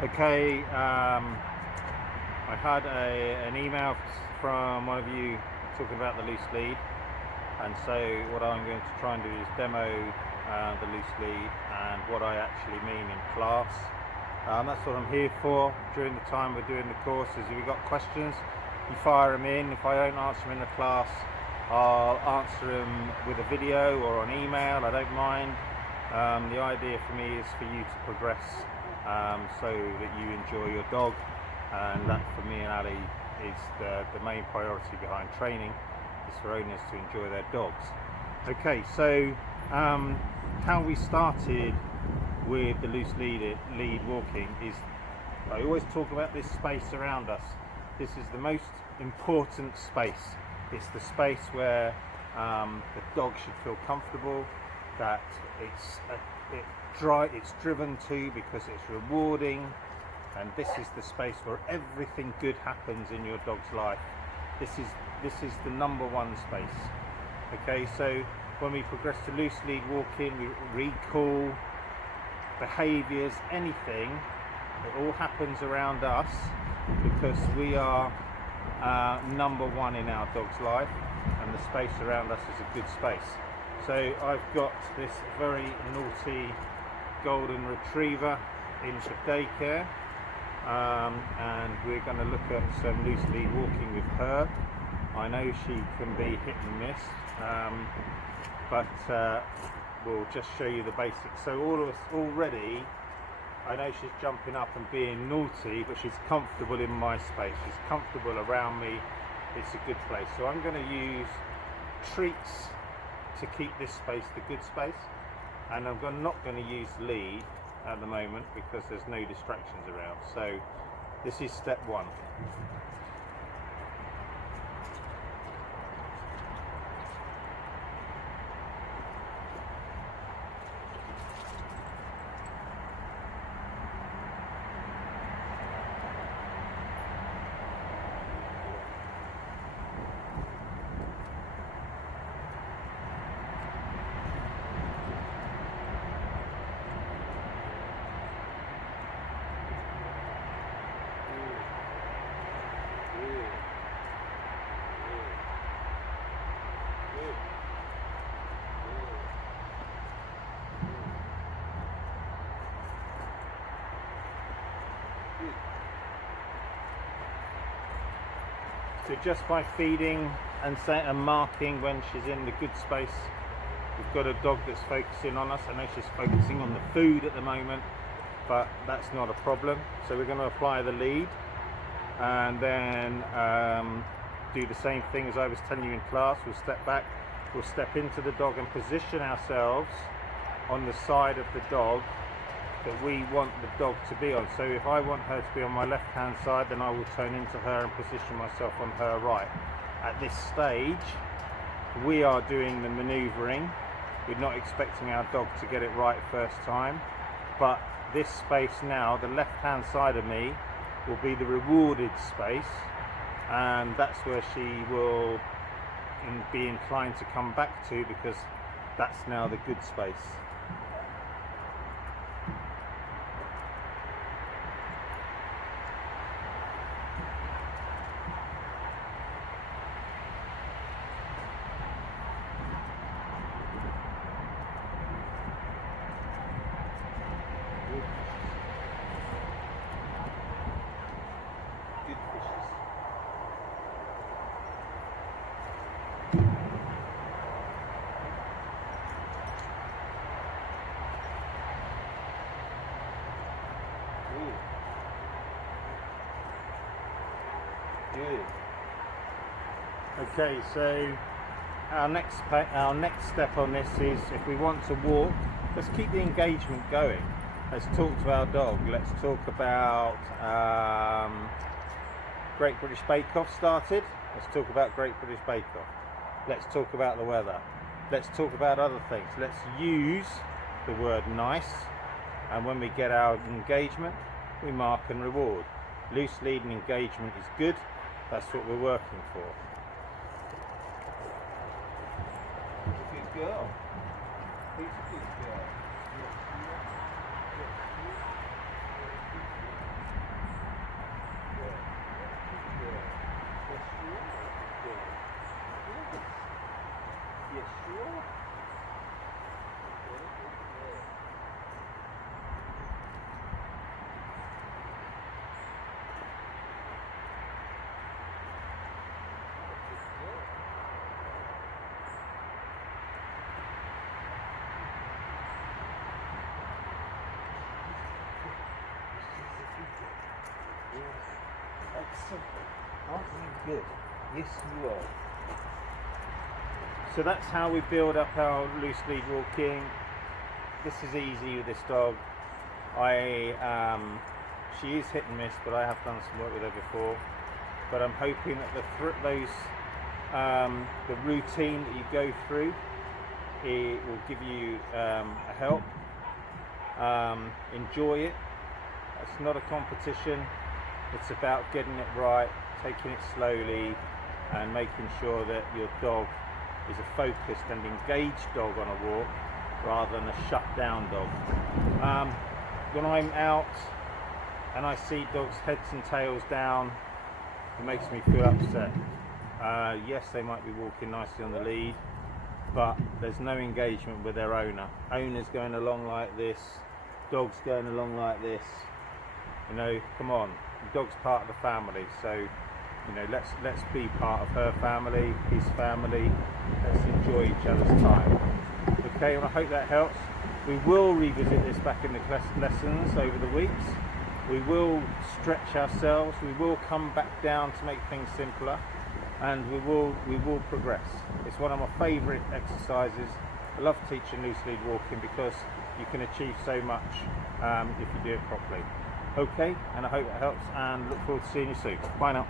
Okay, I had an email from one of you talking about the loose lead, and so what I'm going to try and do is demo the loose lead and what I actually mean in class. That's what I'm here for during the time we're doing the courses. If you've got questions, you fire them in. If I don't answer them in the class, I'll answer them with a video or on email. I don't mind. The idea for me is for you to progress so that you enjoy your dog, and that for me and Ali is the main priority behind training, is for owners to enjoy their dogs. Okay, so how we started with the loose lead walking is, I always talk about this space around us. This is the most important space. It's the space where the dog should feel comfortable, that it's driven to because it's rewarding, and this is the space where everything good happens in your dog's life. This is the number one space. Okay, so when we progress to loose lead walking, we recall behaviors, anything, it all happens around us because we are number one in our dog's life, and the space around us is a good space. So I've got this very naughty golden retriever in the daycare, and we're going to look at some loose lead walking with her. I know she can be hit and miss, but we'll just show you the basics. So all of us already, I know she's jumping up and being naughty, but she's comfortable in my space. She's comfortable around me. It's a good place. So I'm going to use treats to keep this space the good space, and I'm not going to use lead at the moment because there's no distractions around. So this is step one. So just by feeding and marking when she's in the good space, we've got a dog that's focusing on us. I know she's focusing on the food at the moment, but that's not a problem. So we're going to apply the lead, and then do the same thing as I was telling you in class. We'll step back, we'll step into the dog and position ourselves on the side of the dog that we want the dog to be on. So if I want her to be on my left hand side, then I will turn into her and position myself on her right. At this stage we are doing the maneuvering. We're not expecting our dog to get it right first time, but this space now, the left hand side of me, will be the rewarded space, and that's where she will be inclined to come back to, because that's now the good space. Good fishes. Good. Okay, so our next step on this is, if we want to walk, let's keep the engagement going. Let's talk to our dog. Let's talk about Great British Bake Off started. Let's talk about Great British Bake Off. Let's talk about the weather. Let's talk about other things. Let's use the word nice, and when we get our engagement, we mark and reward. Loose lead and engagement is good. That's what we're working for. Good girl. Who's a good girl? Aren't you good? Yes, you are. So that's how we build up our loose lead walking. This is easy with this dog. She is hit and miss, but I have done some work with her before. But I'm hoping that the routine that you go through, it will give you a help. Enjoy it. It's not a competition. It's about getting it right, taking it slowly, and making sure that your dog is a focused and engaged dog on a walk rather than a shut down dog. When I'm out and I see dogs' heads and tails down, it makes me feel upset. Yes, they might be walking nicely on the lead, but there's no engagement with their owner. Owner's going along like this, dog's going along like this. You know, come on, the dog's part of the family, so you know, let's be part of her family, his family. Let's enjoy each other's time. Okay, well, I hope that helps. We will revisit this back in the lessons over the weeks. We will stretch ourselves. We will come back down to make things simpler, and we will progress. It's one of my favourite exercises. I love teaching loose lead walking because you can achieve so much if you do it properly. Okay, and I hope that helps, and look forward to seeing you soon. Bye now.